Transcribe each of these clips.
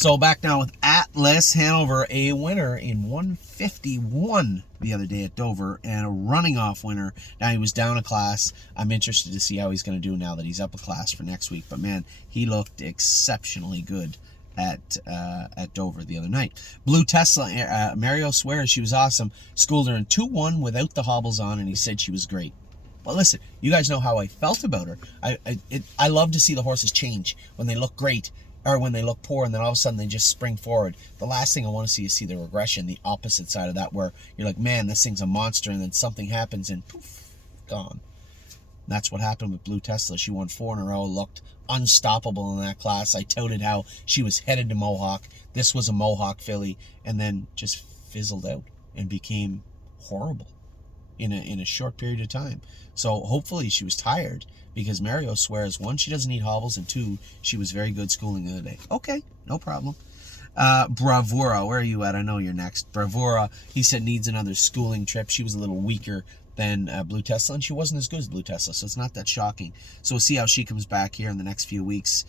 So back now with Atlas Hanover, a winner in 151 the other day at Dover, and a running off winner. Now he was down a class. I'm interested to see how he's going to do now that he's up a class for next week. But man, he looked exceptionally good at Dover the other night. Blue Tesla, Mario swears she was awesome. Schooled her in 2-1 without the hobbles on, and he said she was great. Well, listen, you guys know how I felt about her. I love to see the horses change when they look great or when they look poor, and then all of a sudden they just spring forward. The last thing I want to see is the regression, the opposite side of that, where you're like, man, this thing's a monster, and then something happens and poof, gone. That's what happened with Blue Tesla. She won 4 in a row, looked unstoppable in that class. I touted how she was headed to Mohawk. This was a Mohawk filly, and then just fizzled out and became horrible in a short period of time. So hopefully she was tired, because Mario swears, 1, she doesn't need hobbles, and 2, she was very good schooling the other day. Okay, no problem. Bravura, where are you at? I know you're next. Bravura, he said, needs another schooling trip. She was a little weaker than Blue Tesla, and she wasn't as good as Blue Tesla, so it's not that shocking. So we'll see how she comes back here in the next few weeks.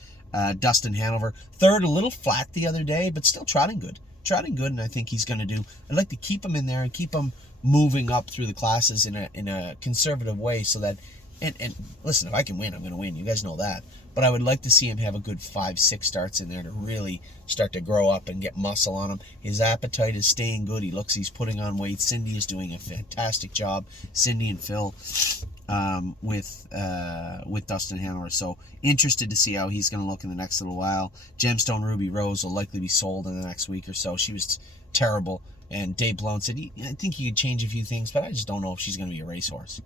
Dustin Hanover, third, a little flat the other day, but still trotting good. And I think he's going to do. I'd like to keep him in there and keep him moving up through the classes in a conservative way, so that, and listen, if I can win, I'm going to win. You guys know that. But I would like to see him have a good 5-6 starts in there to really start to grow up and get muscle on him. His appetite is staying good. He's putting on weight. Cindy is doing a fantastic job. Cindy and Phil with Dustin Hanover. So interested to see how he's going to look in the next little while. Gemstone Ruby Rose will likely be sold in the next week or so. She was terrible. And Dave Blown said, I think he could change a few things, but I just don't know if she's going to be a racehorse.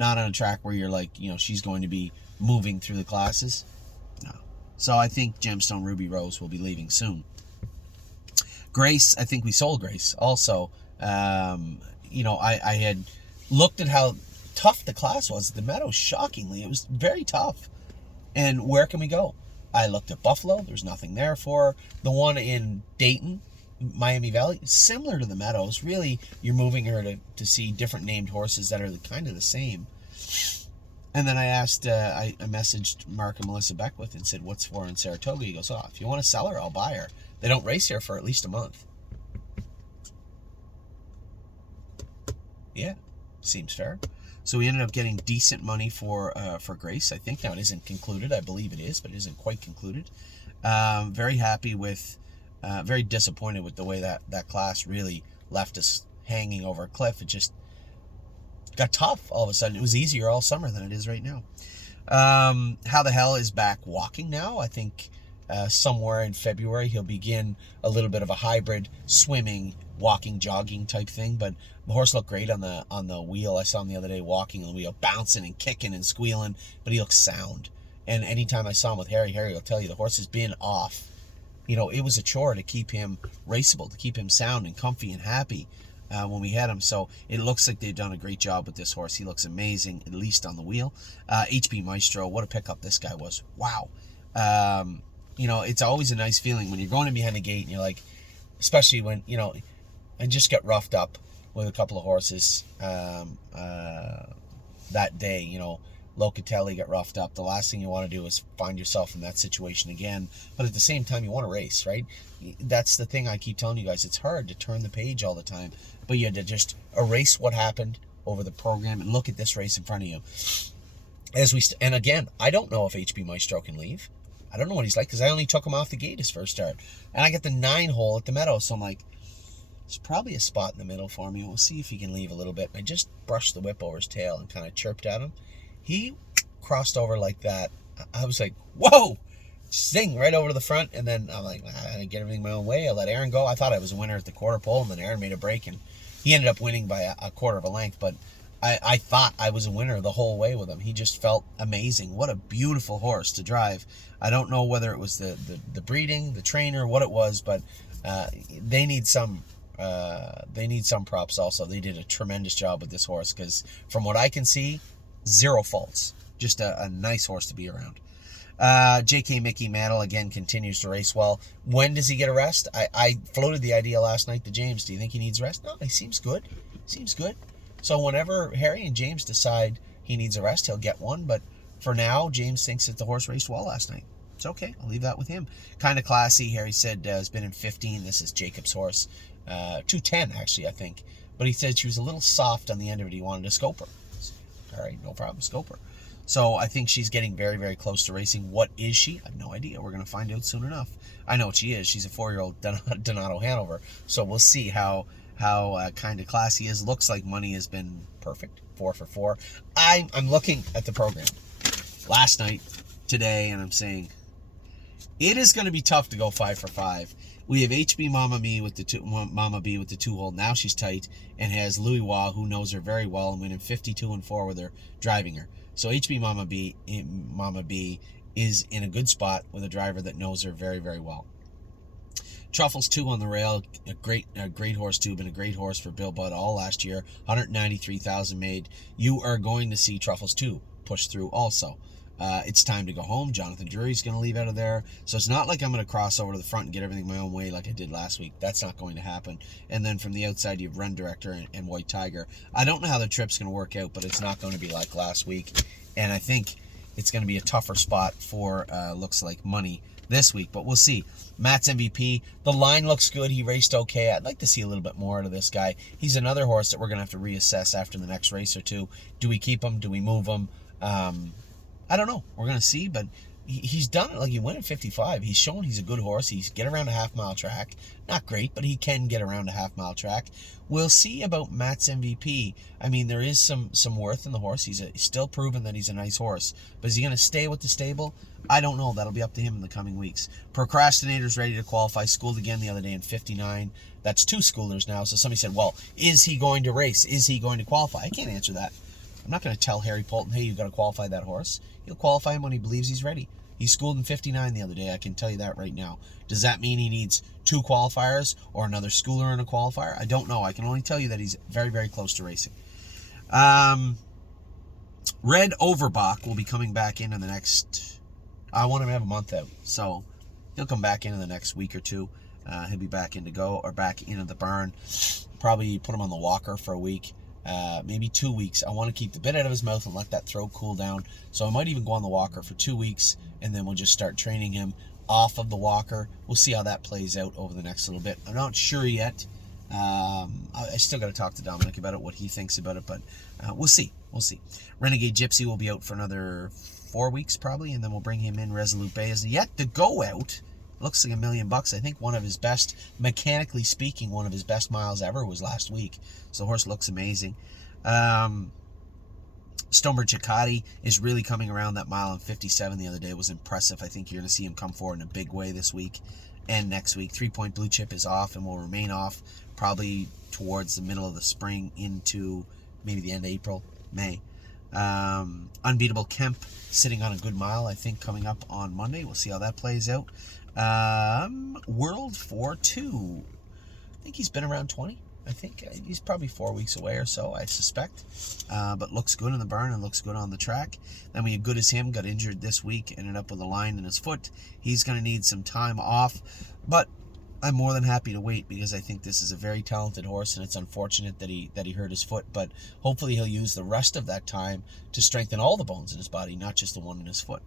Not on a track where you're like, she's going to be moving through the classes. No. So I think Gemstone Ruby Rose will be leaving soon. Grace, I think we sold Grace also. I had looked at how tough the class was at the Meadows. Shockingly, it was very tough. And where can we go? I looked at Buffalo. There's nothing there for her. The one in Dayton, Miami Valley, similar to the Meadows. Really, you're moving her to see different named horses that are kind of the same. And then I asked, I messaged Mark and Melissa Beckwith and said, what's for in Saratoga? He goes, if you want to sell her, I'll buy her. They don't race here for at least a month. Yeah, seems fair. So we ended up getting decent money for Grace. I think now it isn't concluded. I believe it is, but it isn't quite concluded. Very happy with, very disappointed with the way that class really left us hanging over a cliff. It just got tough all of a sudden. It was easier all summer than it is right now. How the Hell is back walking now. I think somewhere in February he'll begin a little bit of a hybrid swimming, walking, jogging type thing. But the horse looked great on the wheel. I saw him the other day walking on the wheel, bouncing and kicking and squealing, but he looks sound. And anytime I saw him with Harry will tell you the horse has been off. It was a chore to keep him raceable, to keep him sound and comfy and happy when we had him. So it looks like they've done a great job with this horse. He looks amazing, at least on the wheel. HB Maestro, what a pickup this guy was. Wow. It's always a nice feeling when you're going in behind the gate and you're like, especially when, I just got roughed up with a couple of horses that day. Locatelli got roughed up. The last thing you want to do is find yourself in that situation again. But at the same time, you want to race, right? That's the thing I keep telling you guys. It's hard to turn the page all the time. But you had to just erase what happened over the program and look at this race in front of you. And again, I don't know if HB Maestro can leave. I don't know what he's like, because I only took him off the gate his first start. And I got the 9 hole at the Meadows. So I'm like, there's probably a spot in the middle for me. We'll see if he can leave a little bit. I just brushed the whip over his tail and kind of chirped at him. He crossed over like that. I was like, whoa, zing, right over to the front. And then I'm like, I didn't get everything my own way. I let Aaron go. I thought I was a winner at the quarter pole, and then Aaron made a break, and he ended up winning by a quarter of a length. But I thought I was a winner the whole way with him. He just felt amazing. What a beautiful horse to drive. I don't know whether it was the breeding, the trainer, what it was, but they need some props also. They did a tremendous job with this horse, because from what I can see, 0 faults. Just a nice horse to be around. J.K. Mickey Mantle, again, continues to race well. When does he get a rest? I floated the idea last night to James. Do you think he needs rest? No, he seems good. So whenever Harry and James decide he needs a rest, he'll get one. But for now, James thinks that the horse raced well last night. It's okay. I'll leave that with him. Kind of classy. Harry said has been in 15. This is Jacob's horse. 210, actually, I think. But he said she was a little soft on the end of it. He wanted to scope her. All right, no problem. Scope her. So I think she's getting very, very close to racing. What is she? I have no idea. We're going to find out soon enough. I know what she is. She's a 4-year-old Donato Hanover. So we'll see how kind of classy is. Looks like money has been perfect. 4 for 4. I'm looking at the program last night, today, and I'm saying it is going to be tough to go 5 for 5. We have HB Mama B with the 2-hole. Now she's tight, and has Louis Wah, who knows her very well, and winning 52-4 with her driving her. So HB Mama B is in a good spot with a driver that knows her very, very well. Truffles 2 on the rail, a great horse too, been a great horse for Bill Budd all last year, 193,000 made. You are going to see Truffles 2 push through also. It's time to go home. Jonathan Drury's going to leave out of there. So it's not like I'm going to cross over to the front and get everything my own way like I did last week. That's not going to happen. And then from the outside, you have Run Director and White Tiger. I don't know how the trip's going to work out, but it's not going to be like last week. And I think it's going to be a tougher spot for, looks like, Money this week. But we'll see. Matt's MVP. The line looks good. He raced okay. I'd like to see a little bit more out of this guy. He's another horse that we're going to have to reassess after the next race or two. Do we keep him? Do we move him? I don't know. We're going to see, but he's done it. Like, he went at 55. He's shown he's a good horse. He's get around a half-mile track. Not great, but he can get around a half-mile track. We'll see about Matt's MVP. I mean, there is some worth in the horse. He's still proven that he's a nice horse. But is he going to stay with the stable? I don't know. That'll be up to him in the coming weeks. Procrastinator's ready to qualify. Schooled again the other day in 59. That's 2 schoolers now. So somebody said, well, is he going to race? Is he going to qualify? I can't answer that. I'm not going to tell Harry Poulton, hey, you've got to qualify that horse. He'll qualify him when he believes he's ready. He schooled in 59 the other day. I can tell you that right now. Does that mean he needs 2 qualifiers or another schooler and a qualifier? I don't know. I can only tell you that he's very, very close to racing. Red Overbach will be coming back in the next... I want him to have a month out. So he'll come back in the next week or two. He'll be back in to go or back into the barn. Probably put him on the walker for a week. Maybe 2 weeks. I want to keep the bit out of his mouth and let that throat cool down. So I might even go on the walker for 2 weeks, and then we'll just start training him off of the walker. We'll see how that plays out over the next little bit. I'm not sure yet. I still got to talk to Dominic about it, what he thinks about it, but we'll see. We'll see. Renegade Gypsy will be out for another 4 weeks probably, and then we'll bring him in. Resolute Bay is yet to go out. Looks like $1 million. I think one of his best, mechanically speaking, one of his best miles ever was last week. So the horse looks amazing. Stonebridge Chicati is really coming around. That mile in 57 the other day was impressive. I think you're going to see him come forward in a big way this week and next week. 3 Point Blue Chip is off and will remain off probably towards the middle of the spring into maybe the end of April, May. Unbeatable Kemp sitting on a good mile, I think, coming up on Monday. We'll see how that plays out. World 4-2. I think he's been around 20. I think he's probably 4 weeks away or so, I suspect. But looks good in the barn and looks good on the track. Then we have Good As Him, got injured this week, ended up with a line in his foot. He's going to need some time off. But I'm more than happy to wait because I think this is a very talented horse, and it's unfortunate that he hurt his foot. But hopefully he'll use the rest of that time to strengthen all the bones in his body, not just the one in his foot.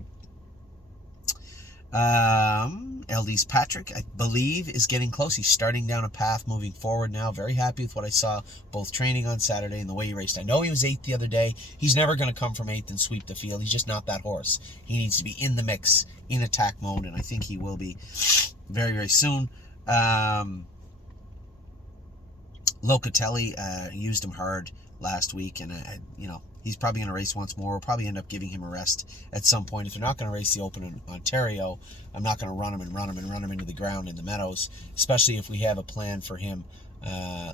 LD's Patrick, I believe, is getting close. He's starting down a path moving forward now. Very happy with what I saw, both training on Saturday and the way he raced. I know he was 8th the other day. He's never going to come from 8th and sweep the field. He's just not that horse. He needs to be in the mix, in attack mode, and I think he will be very, very soon. Locatelli, used him hard last week, and he's probably going to race once more. We'll probably end up giving him a rest at some point. If they're not going to race the Open in Ontario, I'm not going to run him into the ground in the Meadows, especially if we have a plan for him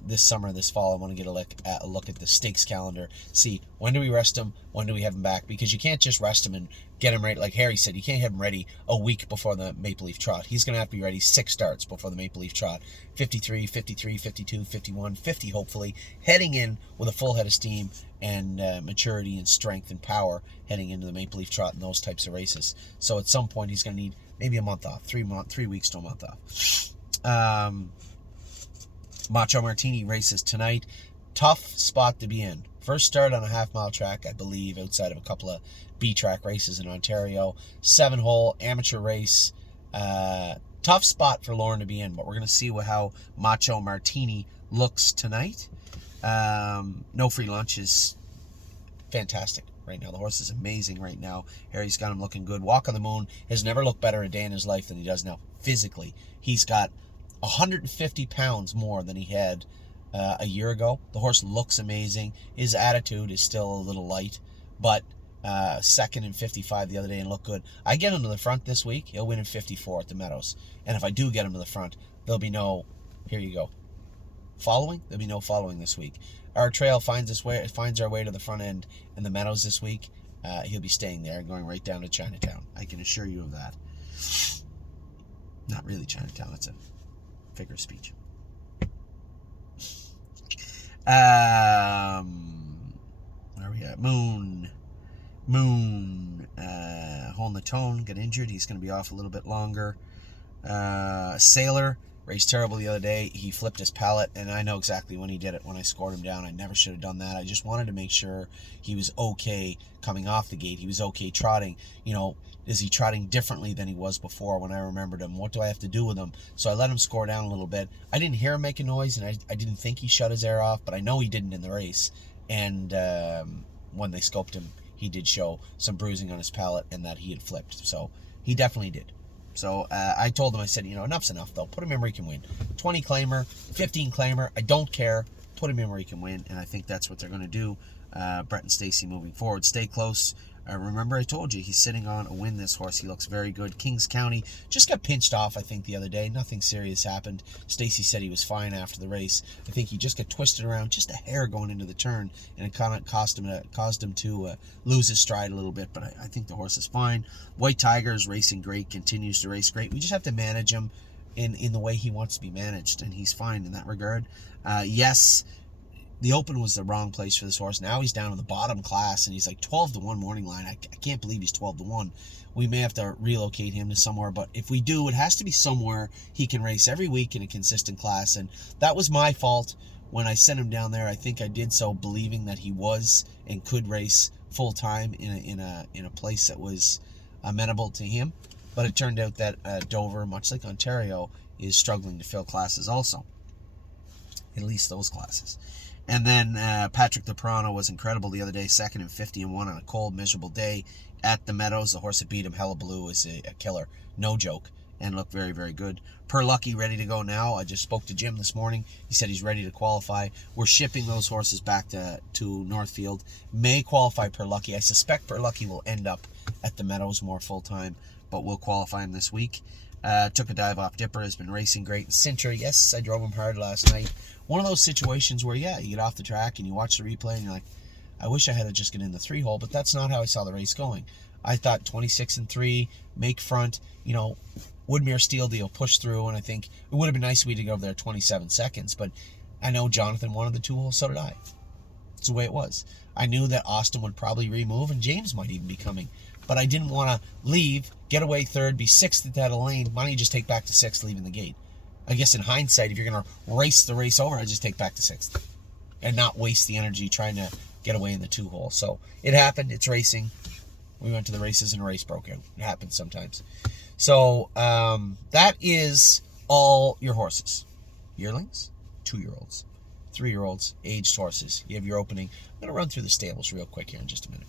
this summer, this fall. I want to get a look at the stakes calendar, see when do we rest him, when do we have him back, because you can't just rest him and get him ready. Like Harry said, you can't have him ready a week before the Maple Leaf Trot. He's going to have to be ready 6 starts before the Maple Leaf Trot. 53, 53, 52, 51, 50 hopefully, heading in with a full head of steam and maturity and strength and power heading into the Maple Leaf Trot and those types of races. So at some point he's going to need maybe a month off, 3 weeks to a month off. Macho Martini races tonight. Tough spot to be in First start on a half-mile track, I believe, outside of a couple of B-track races in Ontario. 7-hole amateur race. Tough spot for Lauren to be in, but we're going to see how Macho Martini looks tonight. No free lunch is fantastic right now. The horse is amazing right now. Harry's got him looking good. Walk on the Moon has never looked better a day in his life than he does now. Physically, he's got 150 pounds more than he had a year ago. The horse looks amazing. His attitude is still a little light, but second in 55 the other day and looked good. I get him to the front this week, he'll win in 54 at the Meadows. And if I do get him to the front, there'll be no, here you go, following. There'll be no following this week. Our trail finds our way to the front end in the Meadows this week. He'll be staying there and going right down to Chinatown. I can assure you of that. Not really Chinatown, it's a figure of speech. Where are we at? Moon, holding the tone, got injured. He's going to be off a little bit longer. Sailor raced terrible the other day. He flipped his pallet, and I know exactly when he did it, when I scored him down. I never should have done that. I just wanted to make sure he was okay coming off the gate. He was okay trotting. You know, is he trotting differently than he was before when I remembered him? What do I have to do with him? So I let him score down a little bit. I didn't hear him make a noise, and I didn't think he shut his air off, but I know he didn't in the race. And when they scoped him, he did show some bruising on his palate and that he had flipped. So he definitely did. So I told him, I said, enough's enough, though. Put him in where he can win. 20 claimer, 15 claimer, I don't care. Put him in where he can win, and I think that's what they're going to do. Brett and Stacy moving forward. Stay close. Remember, I told you, he's sitting on a win, this horse. He looks very good. Kings County just got pinched off, I think, the other day. Nothing serious happened. Stacy said he was fine after the race. I think he just got twisted around just a hair going into the turn, and it kind of caused him to lose his stride a little bit, but I think the horse is fine. White Tiger is racing great, continues to race great. We just have to manage him in the way he wants to be managed, and he's fine in that regard. Yes, the Open was the wrong place for this horse. Now he's down in the bottom class, and he's like 12-1 morning line. I can't believe he's 12-1. We may have to relocate him to somewhere, but if we do, it has to be somewhere he can race every week in a consistent class, and that was my fault when I sent him down there. I think I did so believing that he was and could race full-time in a place that was amenable to him, but it turned out that Dover, much like Ontario, is struggling to fill classes also, at least those classes. And then Patrick Leprano was incredible the other day, second in 50 and 1 on a cold, miserable day at the Meadows. The horse that beat him, Hella Blue, is a killer, no joke, and looked very, very good. Per Lucky ready to go now. I just spoke to Jim this morning. He said he's ready to qualify. We're shipping those horses back to Northfield. May qualify Per Lucky. I suspect Per Lucky will end up at the Meadows more full-time, but we'll qualify him this week. Took a dive off Dipper, has been racing great. Cintra, yes, I drove him hard last night. One of those situations where, yeah, you get off the track and you watch the replay and you're like, I wish I had just get in the 3-hole, but that's not how I saw the race going. I thought 26-3, make front, Woodmere Steel Deal push through, and I think it would have been nice if we had to go over there 27 seconds, but I know Jonathan wanted the 2-hole, so did I. It's the way it was. I knew that Austin would probably remove, and James might even be coming, but I didn't want to leave, get away third, be 6th at that lane. Why don't you just take back to 6th, leaving the gate? I guess in hindsight, if you're going to race the race over, I'd just take back to 6th and not waste the energy trying to get away in the 2-hole. So it happened. It's racing. We went to the races and a race broke out. It happens sometimes. So that is all your horses. Yearlings, 2-year-olds, 3-year-olds, aged horses. You have your opening. I'm going to run through the stables real quick here in just a minute.